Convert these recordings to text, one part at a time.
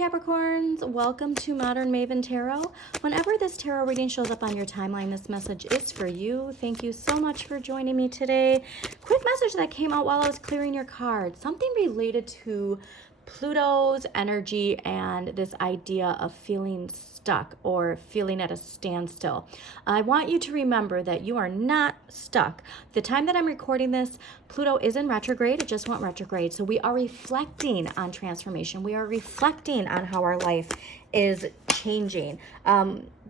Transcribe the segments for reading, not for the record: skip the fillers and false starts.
Capricorns, welcome to Modern Maven Tarot. Whenever this tarot reading shows up on your timeline, this message is for you. Thank you so much for joining me today. Quick message that came out while I was clearing your cards, something related to Pluto's energy and this idea of feeling stuck or feeling at a standstill. I want you to remember that you are not stuck. The time that I'm recording this, Pluto is in retrograde. It just went retrograde. So we are reflecting on transformation. We are reflecting on how our life is changing.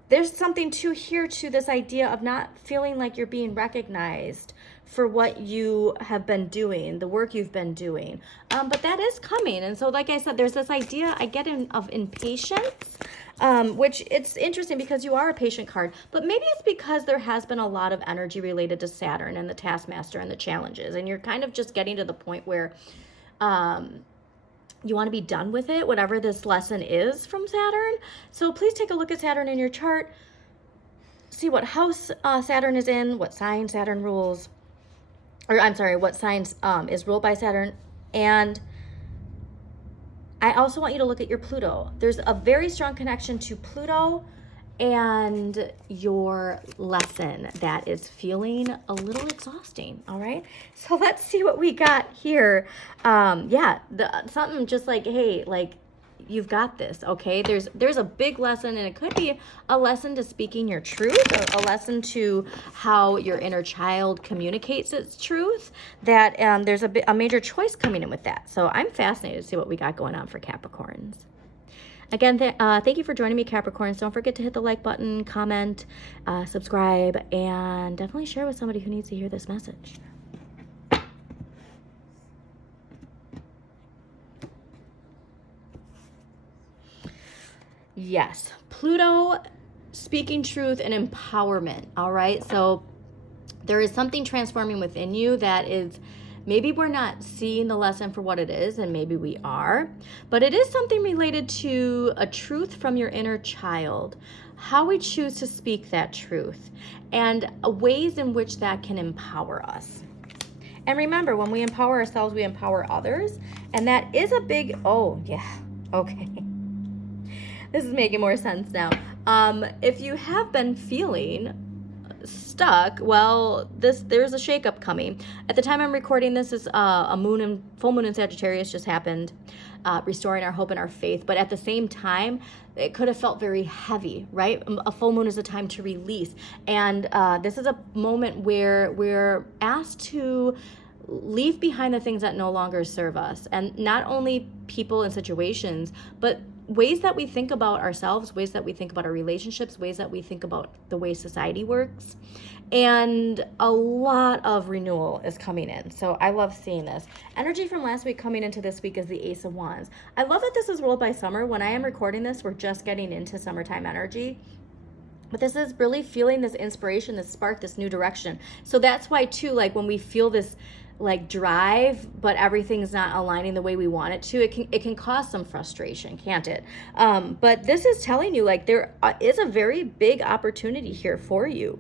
There's something too here to this idea of not feeling like you're being recognized for what you have been doing, the work you've been doing. But that is coming. And so, like I said, there's this idea I get of impatience, which it's interesting because you are a patient card, but maybe it's because there has been a lot of energy related to Saturn and the Taskmaster and the challenges. And you're kind of just getting to the point where you want to be done with it, whatever this lesson is from Saturn. So please take a look at Saturn in your chart. See what house Saturn is in, what sign Saturn rules. Or I'm sorry, what signs is ruled by Saturn. And I also want you to look at your Pluto. There's a very strong connection to Pluto and your lesson that is feeling a little exhausting, all right? So let's see what we got here. Something just like, hey, like, you've got this, okay? There's a big lesson, and it could be a lesson to speaking your truth, a lesson to how your inner child communicates its truth, that there's a major choice coming in with that. So I'm fascinated to see what we got going on for Capricorns. Again, thank you for joining me, Capricorns. Don't forget to hit the like button, comment, subscribe, and definitely share with somebody who needs to hear this message. Yes, Pluto, speaking truth and empowerment, all right? So there is something transforming within you that is, maybe we're not seeing the lesson for what it is, and maybe we are, but it is something related to a truth from your inner child, how we choose to speak that truth, and ways in which that can empower us. And remember, when we empower ourselves, we empower others, and that is a big, oh, yeah, okay. This is making more sense now. If you have been feeling stuck, well, there's a shakeup coming. At the time I'm recording this, is a full moon in Sagittarius just happened, restoring our hope and our faith. But at the same time, it could have felt very heavy, right? A full moon is a time to release, and this is a moment where we're asked to leave behind the things that no longer serve us, and not only people and situations, but ways that we think about ourselves, ways that we think about our relationships, ways that we think about the way society works. And a lot of renewal is coming in. So I love seeing this. Energy from last week coming into this week is the Ace of Wands. I love that this is ruled by summer. When I am recording this, we're just getting into summertime energy. But this is really feeling this inspiration, this spark, this new direction. So that's why too, like when we feel this like drive, but everything's not aligning the way we want it to, it can cause some frustration, can't it? But this is telling you like there is a very big opportunity here for you.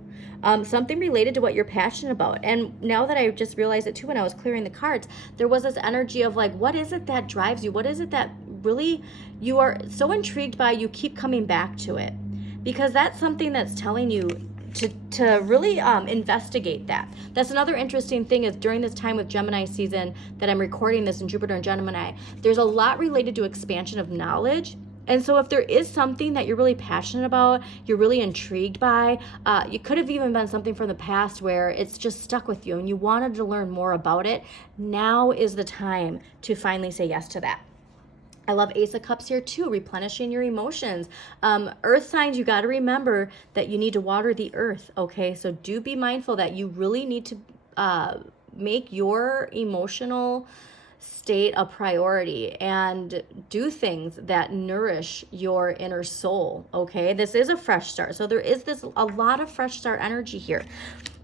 Something related to what you're passionate about. And now that I just realized it too, when I was clearing the cards, there was this energy of like, what is it that drives you? What is it that really you are so intrigued by, you keep coming back to it? Because that's something that's telling you to really investigate that. That's another interesting thing, is during this time with Gemini season that I'm recording this in Jupiter and Gemini, there's a lot related to expansion of knowledge. And so if there is something that you're really passionate about, you're really intrigued by, it could have even been something from the past where it's just stuck with you and you wanted to learn more about it. Now is the time to finally say yes to that. I love Ace of Cups here too, replenishing your emotions. Earth signs, you got to remember that you need to water the earth, okay? So do be mindful that you really need to make your emotional state a priority and do things that nourish your inner soul, okay? This is a fresh start. So there is a lot of fresh start energy here.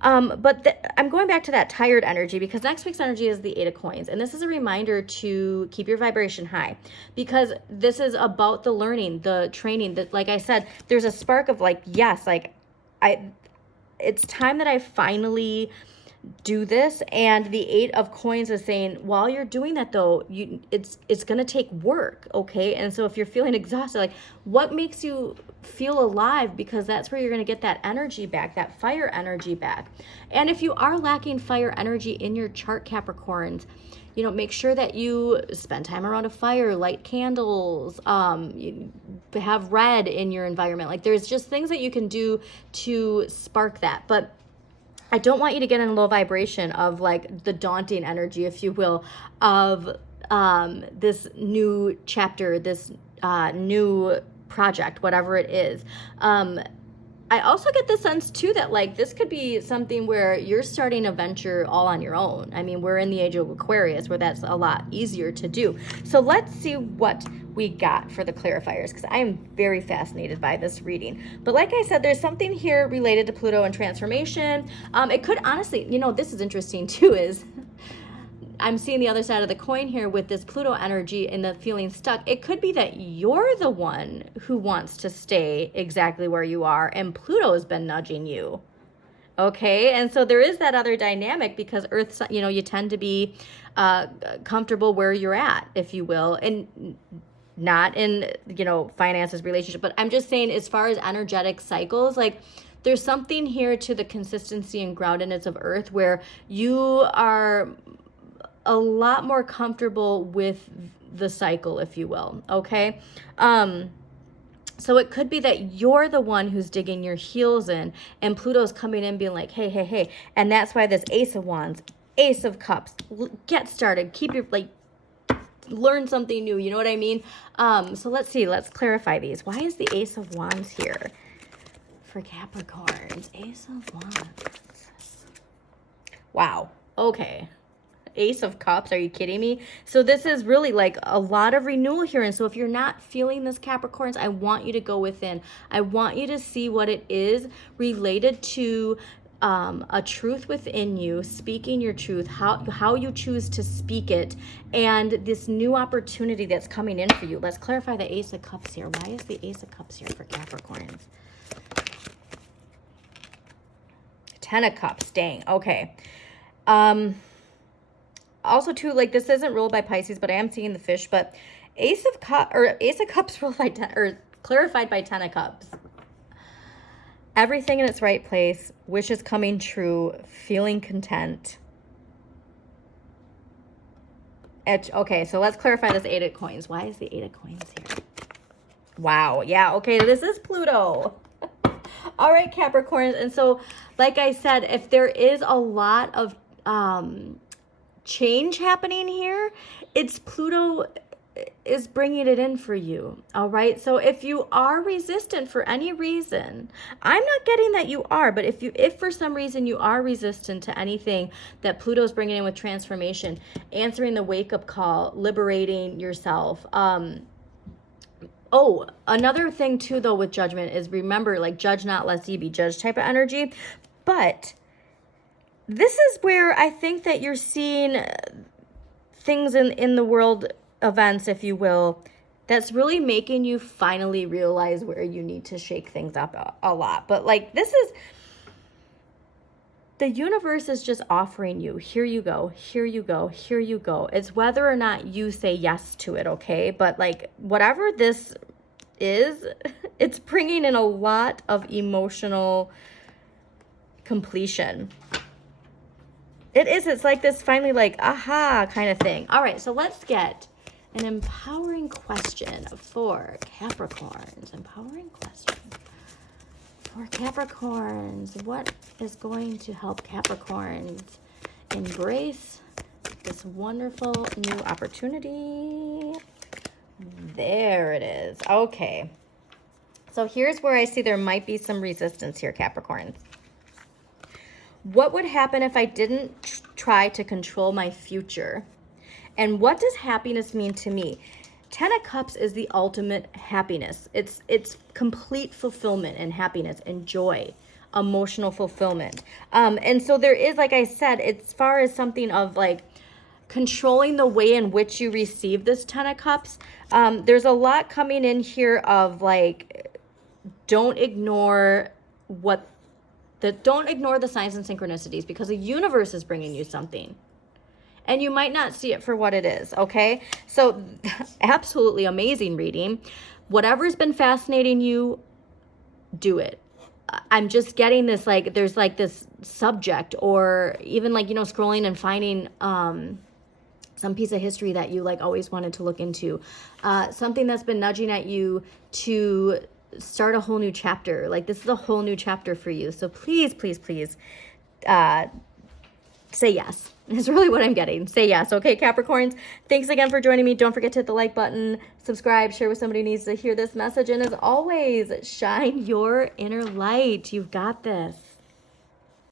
But I'm going back to that tired energy, because next week's energy is the Eight of Coins. And this is a reminder to keep your vibration high, because this is about the learning, the training, that, like I said, there's a spark of like, yes, like it's time that I finally do this. And the 8 of coins is saying, while you're doing that though, it's going to take work. Okay. And so if you're feeling exhausted, like, what makes you feel alive? Because that's where you're going to get that energy back, that fire energy back. And if you are lacking fire energy in your chart, Capricorns, you know, make sure that you spend time around a fire, light candles, have red in your environment. Like, there's just things that you can do to spark that. But I don't want you to get in low vibration of like the daunting energy, if you will, of this new chapter, this new project, whatever it is. I also get the sense too that like this could be something where you're starting a venture all on your own. I mean, we're in the age of Aquarius where that's a lot easier to do. So let's see what we got for the clarifiers, because I am very fascinated by this reading. But like I said, there's something here related to Pluto and transformation. It could honestly, you know, this is interesting too, is I'm seeing the other side of the coin here with this Pluto energy and the feeling stuck. It could be that you're the one who wants to stay exactly where you are and Pluto has been nudging you. Okay, and so there is that other dynamic, because Earth, you know, you tend to be comfortable where you're at, if you will, and not in, you know, finances, relationship. But I'm just saying, as far as energetic cycles, like, there's something here to the consistency and groundedness of Earth where you are a lot more comfortable with the cycle, if you will. Okay. So it could be that you're the one who's digging your heels in and Pluto's coming in being like, hey, hey, hey. And that's why this Ace of Wands, Ace of Cups, get started, keep your, like, learn something new. You know what I mean? So let's see, let's clarify these. Why is the Ace of Wands here for Capricorns? Ace of Wands. Wow. Okay. Ace of Cups, are you kidding me? So this is really like a lot of renewal here. And so if you're not feeling this, Capricorns, I want you to go within. I want you to see what it is related to a truth within you, speaking your truth, how you choose to speak it, and this new opportunity that's coming in for you. Let's clarify the Ace of Cups here. Why is the Ace of Cups here for Capricorns? 10 of Cups, dang, okay. Also too, like, this isn't ruled by Pisces, but I am seeing the fish, but Ace of Cups ruled by 10, or clarified by 10 of Cups. Everything in its right place, wishes coming true, feeling content. Okay, so let's clarify this 8 of coins. Why is the 8 of coins here? Wow, yeah, okay, this is Pluto. All right, Capricorns. And so, like I said, if there is a lot of change happening here, it's Pluto is bringing it in for you. All right. So if you are resistant for any reason, I'm not getting that you are, but if for some reason you are resistant to anything that Pluto's bringing in with transformation, answering the wake up call, liberating yourself. Oh, another thing too, though, with judgment is, remember, like, judge not lest ye be judged type of energy. But this is where I think that you're seeing things in the world, events, if you will, that's really making you finally realize where you need to shake things up a lot. But like, this is, the universe is just offering you, here you go, here you go, here you go. It's whether or not you say yes to it, okay? But like, whatever this is, it's bringing in a lot of emotional completion. It is. It's like this finally, like, aha kind of thing. All right, so let's get an empowering question for Capricorns. Empowering question for Capricorns. What is going to help Capricorns embrace this wonderful new opportunity? There it is. Okay. So here's where I see there might be some resistance here, Capricorns. What would happen if I didn't try to control my future? And what does happiness mean to me? 10 of Cups is the ultimate happiness. It's complete fulfillment and happiness and joy, emotional fulfillment. And so there is, like I said, as far as something of like controlling the way in which you receive this 10 of Cups, there's a lot coming in here of like, don't ignore what Don't ignore the signs and synchronicities, because the universe is bringing you something. And you might not see it for what it is, okay? So absolutely amazing reading. Whatever's been fascinating you, do it. I'm just getting this, like, there's like this subject, or even like, you know, scrolling and finding some piece of history that you like always wanted to look into. Something that's been nudging at you to start a whole new chapter. Like, this is a whole new chapter for you. So please, please, please, say yes. Is really what I'm getting. Say yes. Okay, Capricorns, thanks again for joining me. Don't forget to hit the like button, subscribe, share with somebody who needs to hear this message. And as always, shine your inner light. You've got this.